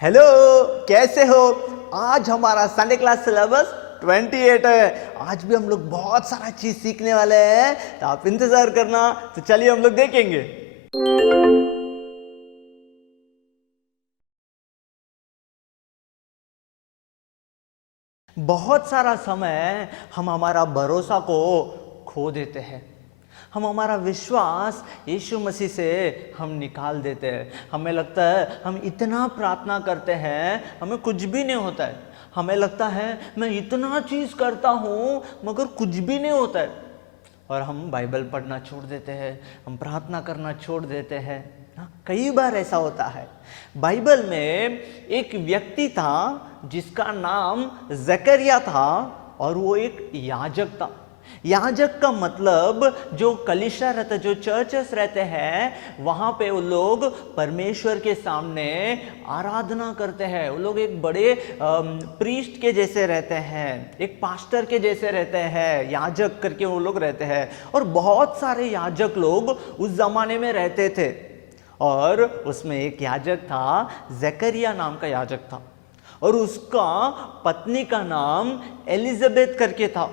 Hello, कैसे हो। आज हमारा संडे क्लास सिलेबस 28 है। आज भी हम लोग बहुत सारा चीज सीखने वाले हैं, तो आप इंतजार करना। तो चलिए हम लोग देखेंगे। बहुत सारा समय हम हमारा भरोसा को खो देते हैं। हम हमारा विश्वास यीशु मसीह से हम निकाल देते हैं। हमें लगता है हम इतना प्रार्थना करते हैं, हमें कुछ भी नहीं होता है। हमें लगता है मैं इतना चीज़ करता हूँ मगर कुछ भी नहीं होता है। और हम बाइबल पढ़ना छोड़ देते हैं, हम प्रार्थना करना छोड़ देते हैं। कई बार ऐसा होता है। बाइबल में एक व्यक्ति था जिसका नाम जकरिया था, और वो एक याजक था। याजक का मतलब जो कलीसिया रहता, जो चर्चेस रहते हैं, वहां पे वो लोग परमेश्वर के सामने आराधना करते हैं। वो लोग एक बड़े प्रीस्ट के जैसे रहते हैं, एक पास्टर के जैसे रहते हैं, याजक करके वो लोग रहते हैं। और बहुत सारे याजक लोग उस जमाने में रहते थे, और उसमें एक याजक था, जकरिया नाम का याजक था, और उसका पत्नी का नाम एलिजाबेथ करके था।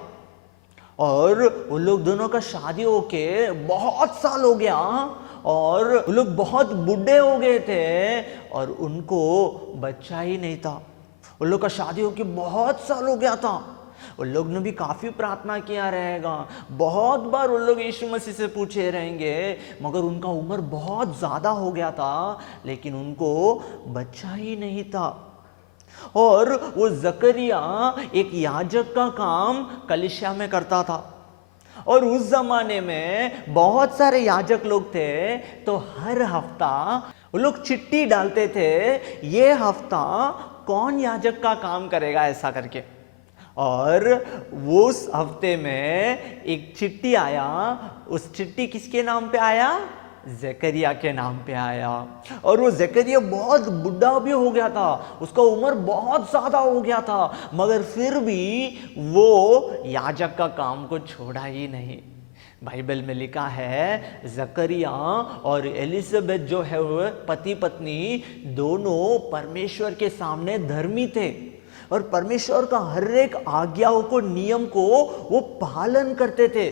और उन लोग दोनों का शादी होके बहुत साल हो गया, और वो लोग बहुत बूढ़े हो गए थे, और उनको बच्चा ही नहीं था। उन लोग का शादी होके बहुत साल हो गया था। उन लोग ने भी काफी प्रार्थना किया रहेगा, बहुत बार उन लोग यीशु मसीह से पूछे रहेंगे, मगर उनका उम्र बहुत ज्यादा हो गया था, लेकिन उनको बच्चा ही नहीं था। और वो जकरिया एक याजक का काम कलीसिया में करता था। और उस जमाने में बहुत सारे याजक लोग थे, तो हर हफ्ता वो लोग चिट्ठी डालते थे, ये हफ्ता कौन याजक का काम करेगा, ऐसा करके। और वो उस हफ्ते में एक चिट्ठी आया। उस चिट्ठी किसके नाम पे आया? जकरिया के नाम पे आया। और वो जकरिया बहुत बुढ़ा भी हो गया था, उसका उम्र बहुत ज्यादा हो गया था, मगर फिर भी वो याजक का काम को छोड़ा ही नहीं। बाइबल में लिखा है जकरिया और एलिजाबेथ जो है वो पति पत्नी दोनों परमेश्वर के सामने धर्मी थे, और परमेश्वर का हर एक आज्ञाओं को, नियम को वो पालन करते थे,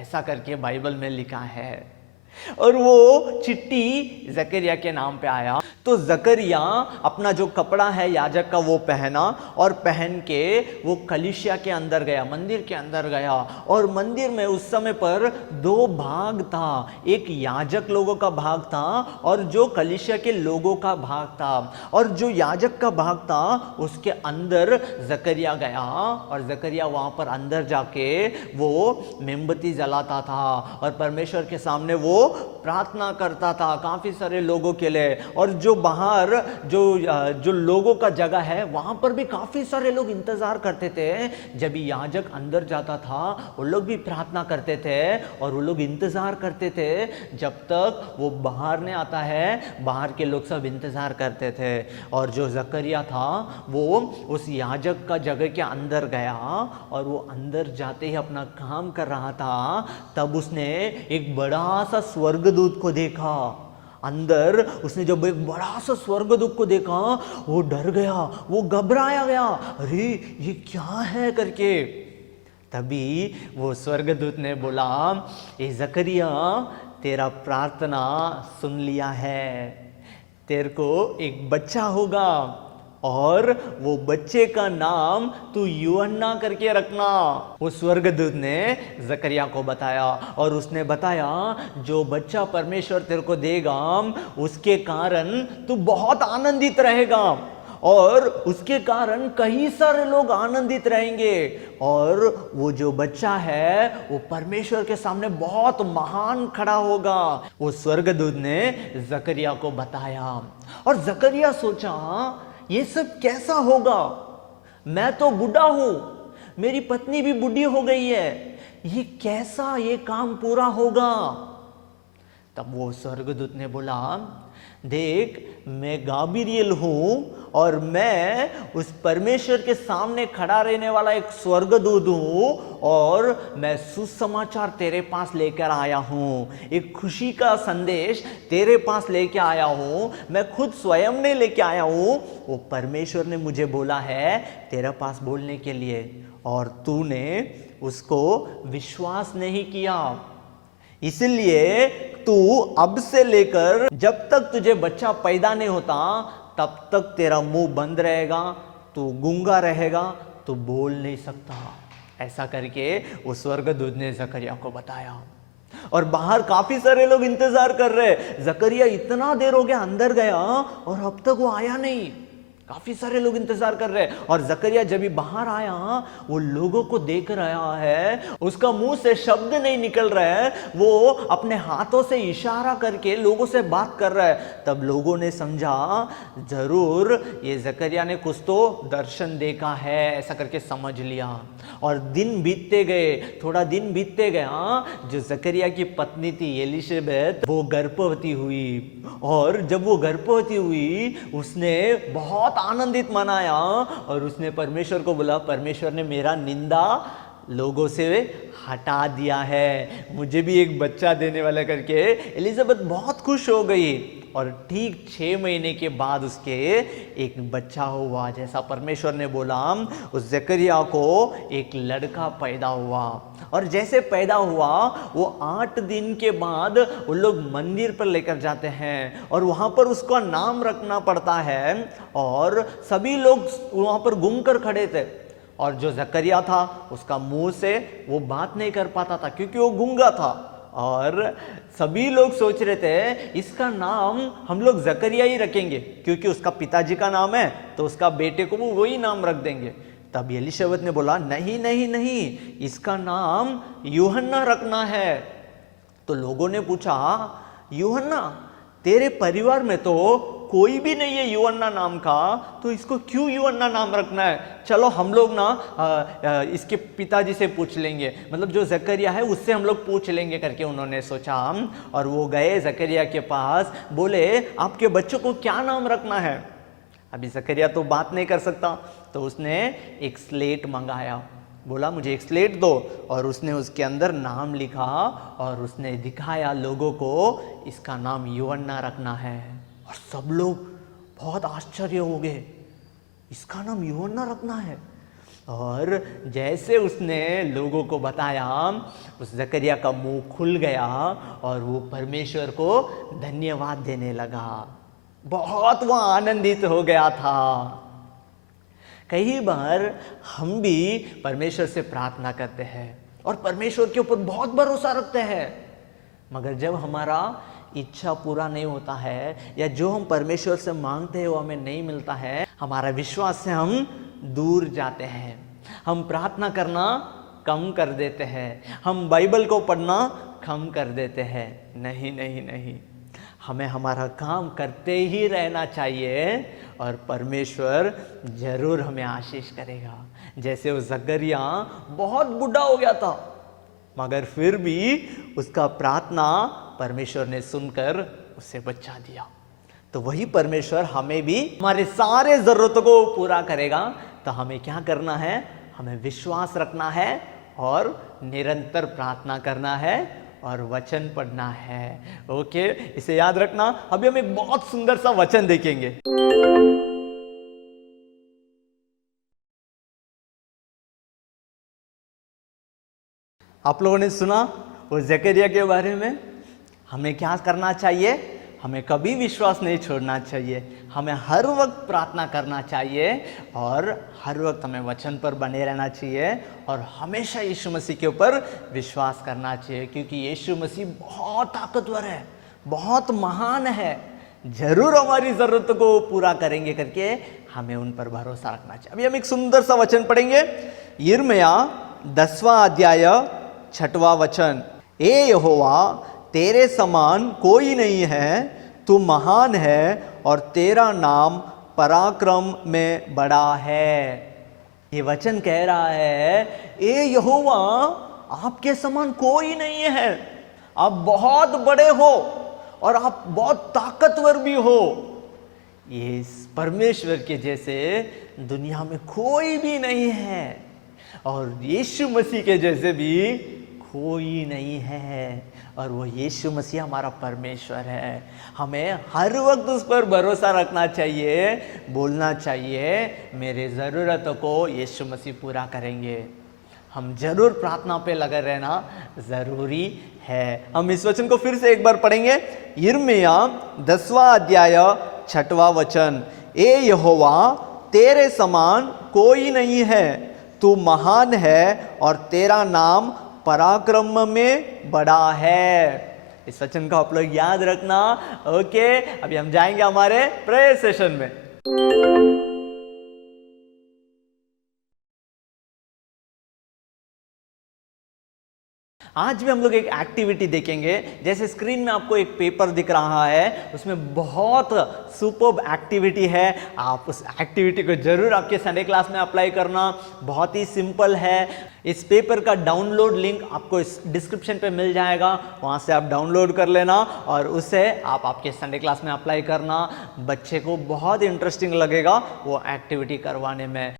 ऐसा करके बाइबल में लिखा है। और वो चिट्ठी जकरिया के नाम पे आया, तो जकरिया अपना जो कपड़ा है याजक का वो पहना, और पहन के वो कलीसिया के अंदर गया, मंदिर के अंदर गया। और मंदिर में उस समय पर दो भाग था, एक याजक लोगों का भाग था और जो कलीसिया के लोगों का भाग था। और जो याजक का भाग था उसके अंदर जकरिया गया, और जकरिया वहां पर अंदर जाके वो मोमबत्ती जलाता था, और परमेश्वर के सामने वो प्रार्थना करता था काफी सारे लोगों के लिए। और जो बाहर जो लोगों का जगह है, वहां पर भी काफी सारे लोग इंतजार करते थे। जब याजक अंदर जाता था वो लोग भी प्रार्थना करते थे, और वो लोग इंतजार करते थे जब तक वो बाहर नहीं आता है। बाहर के लोग सब इंतजार करते थे। और जो जकरिया था वो उस याजक का जगह के अंदर गया, और वो अंदर जाते ही अपना काम कर रहा था, तब उसने एक बड़ा सा स्वर्गदूत को देखा। अंदर उसने जब एक बड़ा सा स्वर्गदूत को देखा, वो डर गया, वो घबराया गया, अरे ये क्या है करके। तभी वो स्वर्गदूत ने बोला, ए जकरिया, तेरा प्रार्थना सुन लिया है, तेरे को एक बच्चा होगा, और वो बच्चे का नाम तू यूहन्ना करके रखना। वो स्वर्गदूत ने जकरिया को बताया, और उसने बताया जो बच्चा परमेश्वर तेरे को देगा उसके कारण तू बहुत आनंदित रहेगा, और उसके कारण कई सारे लोग आनंदित रहेंगे, और वो जो बच्चा है वो परमेश्वर के सामने बहुत महान खड़ा होगा। वो स्वर्गदूत ने जकरिया को बताया, और जकरिया सोचा ये सब कैसा होगा, मैं तो बूढ़ा हूं, मेरी पत्नी भी बूढ़ी हो गई है, ये कैसा ये काम पूरा होगा। तब वो स्वर्गदूत ने बोला, देख मैं गाब्रिएल हूं, और मैं उस परमेश्वर के सामने खड़ा रहने वाला एक स्वर्गदूत हूं और मैं सुसमाचार तेरे पास लेकर आया हूं, एक खुशी का संदेश तेरे पास लेके आया हूं। मैं खुद स्वयं नहीं लेके आया हूं, वो परमेश्वर ने मुझे बोला है तेरे पास बोलने के लिए, और तूने उसको विश्वास नहीं किया। इसलिए तू अब से लेकर जब तक तुझे बच्चा पैदा नहीं होता तब तक तेरा मुंह बंद रहेगा, तू गूंगा रहेगा, तू बोल नहीं सकता। ऐसा करके उस स्वर्गदूत ने जकरिया को बताया। और बाहर काफी सारे लोग इंतजार कर रहे, जकरिया इतना देर हो गया अंदर गया और अब तक वो आया नहीं। काफी सारे लोग इंतजार कर रहे हैं। और जकरिया जब भी बाहर आया वो लोगों को देख रहा है, उसका मुंह से शब्द नहीं निकल रहा है, वो अपने हाथों से इशारा करके लोगों से बात कर रहा है। तब लोगों ने समझा जरूर ये जकरिया ने कुछ तो दर्शन देखा है, ऐसा करके समझ लिया। और दिन बीतते गए, थोड़ा दिन बीतते गया, जो जकरिया की पत्नी थी एलिशबेथ, वो गर्भवती हुई। और जब वो गर्भवती हुई उसने बहुत आनंदित मनाया और उसने परमेश्वर को बोला, परमेश्वर ने मेरा निंदा लोगों से हटा दिया है, मुझे भी एक बच्चा देने वाला करके एलिजाबेथ बहुत खुश हो गई। और ठीक 6 महीने के बाद उसके एक बच्चा हुआ, जैसा परमेश्वर ने बोला। उस जकरिया को एक लड़का पैदा हुआ। और जैसे पैदा हुआ वो 8 दिन के बाद वो लोग मंदिर पर लेकर जाते हैं और वहाँ पर उसका नाम रखना पड़ता है। और सभी लोग वहाँ पर घूम कर खड़े थे। और जो जकरिया था उसका मुंह से वो बात नहीं कर पाता था क्योंकि वो गूंगा था। और सभी लोग सोच रहे थे इसका नाम हम लोग जकरिया ही रखेंगे क्योंकि उसका पिताजी का नाम है, तो उसका बेटे को वो वही नाम रख देंगे। तब एलिशबेथ ने बोला, नहीं नहीं नहीं, इसका नाम यूहन्ना रखना है। तो लोगों ने पूछा, यूहन्ना, तेरे परिवार में तो कोई भी नहीं है यूहन्ना नाम का, तो इसको क्यों यूहन्ना नाम रखना है? चलो हम लोग ना इसके पिताजी से पूछ लेंगे, मतलब जो जकरिया है उससे हम लोग पूछ लेंगे करके उन्होंने सोचा। और वो गए जकरिया के पास, बोले आपके बच्चों को क्या नाम रखना है? अभी जकरिया तो बात नहीं कर सकता, तो उसने एक स्लेट मंगाया, बोला मुझे एक स्लेट दो। और उसने उसके अंदर नाम लिखा और उसने दिखाया लोगों को, इसका नाम यूहन्ना रखना है। और सब लोग बहुत आश्चर्य हो गए, इसका नाम यूहन्ना रखना है। और जैसे उसने लोगों को बताया, उस जकरिया का मुंह खुल गया और वो परमेश्वर को धन्यवाद देने लगा। बहुत वो आनंदित हो गया था। कई बार हम भी परमेश्वर से प्रार्थना करते हैं और परमेश्वर के ऊपर बहुत भरोसा रखते हैं, मगर जब हमारा इच्छा पूरा नहीं होता है या जो हम परमेश्वर से मांगते हैं वो हमें नहीं मिलता है, हमारा विश्वास से हम दूर जाते हैं। हम प्रार्थना करना कम कर देते हैं, हम बाइबल को पढ़ना कम कर देते हैं। नहीं नहीं नहीं, हमें हमारा काम करते ही रहना चाहिए और परमेश्वर जरूर हमें आशीष करेगा। जैसे वो जकरिया बहुत बूढ़ा हो गया था, मगर फिर भी उसका प्रार्थना परमेश्वर ने सुनकर उसे बच्चा दिया। तो वही परमेश्वर हमें भी हमारे सारे जरूरतों को पूरा करेगा। तो हमें क्या करना है? हमें विश्वास रखना है और निरंतर प्रार्थना करना है और वचन पढ़ना है। ओके, इसे याद रखना। अभी हम एक बहुत सुंदर सा वचन देखेंगे। आप लोगों ने सुना वो जकरिया के बारे में। हमें क्या करना चाहिए? हमें कभी विश्वास नहीं छोड़ना चाहिए, हमें हर वक्त प्रार्थना करना चाहिए और हर वक्त हमें वचन पर बने रहना चाहिए और हमेशा यीशु मसीह के ऊपर विश्वास करना चाहिए, क्योंकि यीशु मसीह बहुत ताकतवर है, बहुत महान है, जरूर हमारी ज़रूरत को पूरा करेंगे करके हमें उन पर भरोसा रखना चाहिए। अभी हम एक सुंदर सा वचन पढ़ेंगे, यिर्मयाह 10वां अध्याय 6वां वचन। ए यहोवा, तेरे समान कोई नहीं है, तू महान है और तेरा नाम पराक्रम में बड़ा है। ये वचन कह रहा है, ए यहोवा, आपके समान कोई नहीं है, आप बहुत बड़े हो और आप बहुत ताकतवर भी हो। ये परमेश्वर के जैसे दुनिया में कोई भी नहीं है और यीशु मसीह के जैसे भी कोई नहीं है और वो यीशु मसीह हमारा परमेश्वर है। हमें हर वक्त उस पर भरोसा रखना चाहिए, बोलना चाहिए मेरे ज़रूरतों को यीशु मसीह पूरा करेंगे। हम जरूर प्रार्थना पे लगे रहना ज़रूरी है। हम इस वचन को फिर से एक बार पढ़ेंगे। यिर्मयाह 10वां अध्याय 6वां वचन, ए यहोवा तेरे समान कोई नहीं है, तू महान है और तेरा नाम पराक्रम में बड़ा है। इस वचन को आप लोग याद रखना। ओके, अभी हम जाएंगे हमारे प्रेयर सेशन में। आज भी हम लोग एक एक्टिविटी देखेंगे। जैसे स्क्रीन में आपको एक पेपर दिख रहा है, उसमें बहुत सुपर्ब एक्टिविटी है। आप उस एक्टिविटी को जरूर आपके संडे क्लास में अप्लाई करना। बहुत ही सिंपल है। इस पेपर का डाउनलोड लिंक आपको इस डिस्क्रिप्शन पे मिल जाएगा, वहाँ से आप डाउनलोड कर लेना और उसे आप आपके संडे क्लास में अप्लाई करना। बच्चे को बहुत इंटरेस्टिंग लगेगा वो एक्टिविटी करवाने में।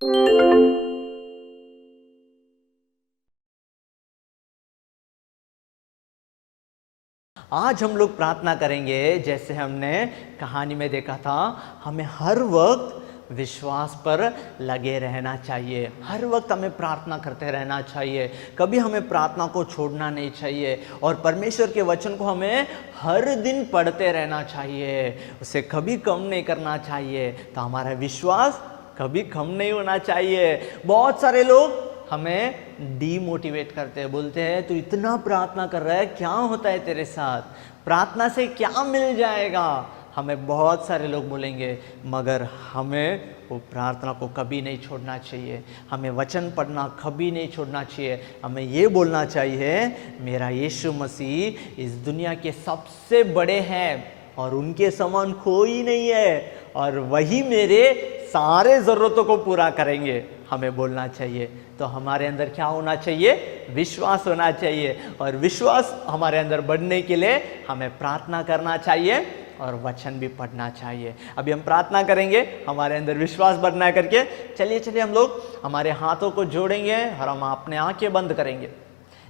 आज हम लोग प्रार्थना करेंगे। जैसे हमने कहानी में देखा था, हमें हर वक्त विश्वास पर लगे रहना चाहिए। हर वक्त हमें प्रार्थना करते रहना चाहिए। कभी हमें प्रार्थना को छोड़ना नहीं चाहिए और परमेश्वर के वचन को हमें हर दिन पढ़ते रहना चाहिए। उसे कभी कम नहीं करना चाहिए। तो हमारा विश्वास कभी कम नहीं होना चाहिए। बहुत सारे लोग हमें डीमोटिवेट करते हैं, बोलते हैं तू इतना प्रार्थना कर रहा है, क्या होता है तेरे साथ, प्रार्थना से क्या मिल जाएगा। हमें बहुत सारे लोग बोलेंगे, मगर हमें वो प्रार्थना को कभी नहीं छोड़ना चाहिए। हमें वचन पढ़ना कभी नहीं छोड़ना चाहिए। हमें ये बोलना चाहिए मेरा यीशु मसीह इस दुनिया के सबसे बड़े हैं और उनके समान कोई नहीं है और वही मेरे सारे ज़रूरतों को पूरा करेंगे। हमें बोलना चाहिए। तो हमारे अंदर क्या होना चाहिए? विश्वास होना चाहिए। और विश्वास हमारे अंदर बढ़ने के लिए हमें प्रार्थना करना चाहिए और वचन भी पढ़ना चाहिए। अभी हम प्रार्थना करेंगे हमारे अंदर विश्वास बढ़ना करके। चलिए हम लोग हमारे हाथों को जोड़ेंगे और हम अपने आंखें बंद करेंगे।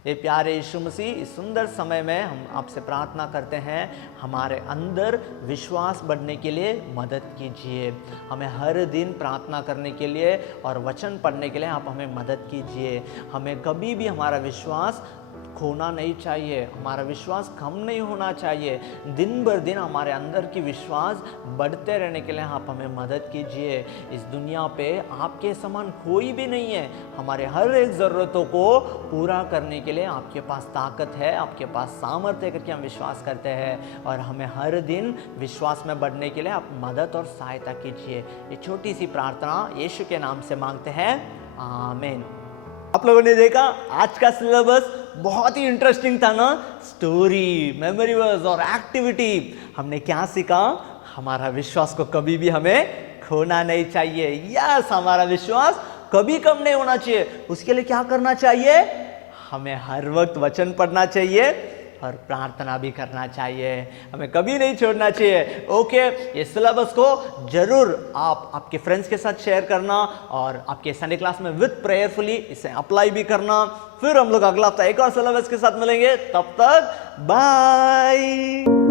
ये प्यारे यीशु मसीह, इस सुंदर समय में हम आपसे प्रार्थना करते हैं, हमारे अंदर विश्वास बढ़ने के लिए मदद कीजिए। हमें हर दिन प्रार्थना करने के लिए और वचन पढ़ने के लिए आप हमें मदद कीजिए। हमें कभी भी हमारा विश्वास खोना नहीं चाहिए, हमारा विश्वास कम नहीं होना चाहिए। दिन भर दिन हमारे अंदर की विश्वास बढ़ते रहने के लिए आप हमें मदद कीजिए। इस दुनिया पे आपके समान कोई भी नहीं है। हमारे हर एक ज़रूरतों को पूरा करने के लिए आपके पास ताकत है, आपके पास सामर्थ्य करके हम विश्वास करते हैं और हमें हर दिन विश्वास में बढ़ने के लिए आप मदद और सहायता कीजिए। ये छोटी सी प्रार्थना यीशु के नाम से मांगते हैं, आमीन। आप लोगों ने देखा आज का सिलेबस बहुत ही इंटरेस्टिंग था ना। स्टोरी, मेमोरी वर्स और एक्टिविटी। हमने क्या सीखा? हमारा विश्वास को कभी भी हमें खोना नहीं चाहिए। यस, हमारा विश्वास कभी कम नहीं होना चाहिए। उसके लिए क्या करना चाहिए? हमें हर वक्त वचन पढ़ना चाहिए और प्रार्थना भी करना चाहिए। हमें कभी नहीं छोड़ना चाहिए। ओके, ये सिलेबस को जरूर आप आपके फ्रेंड्स के साथ शेयर करना और आपके संडे क्लास में विद प्रेयरफुली इसे अप्लाई भी करना। फिर हम लोग अगला हफ्ता एक और सिलेबस के साथ मिलेंगे। तब तक बाय।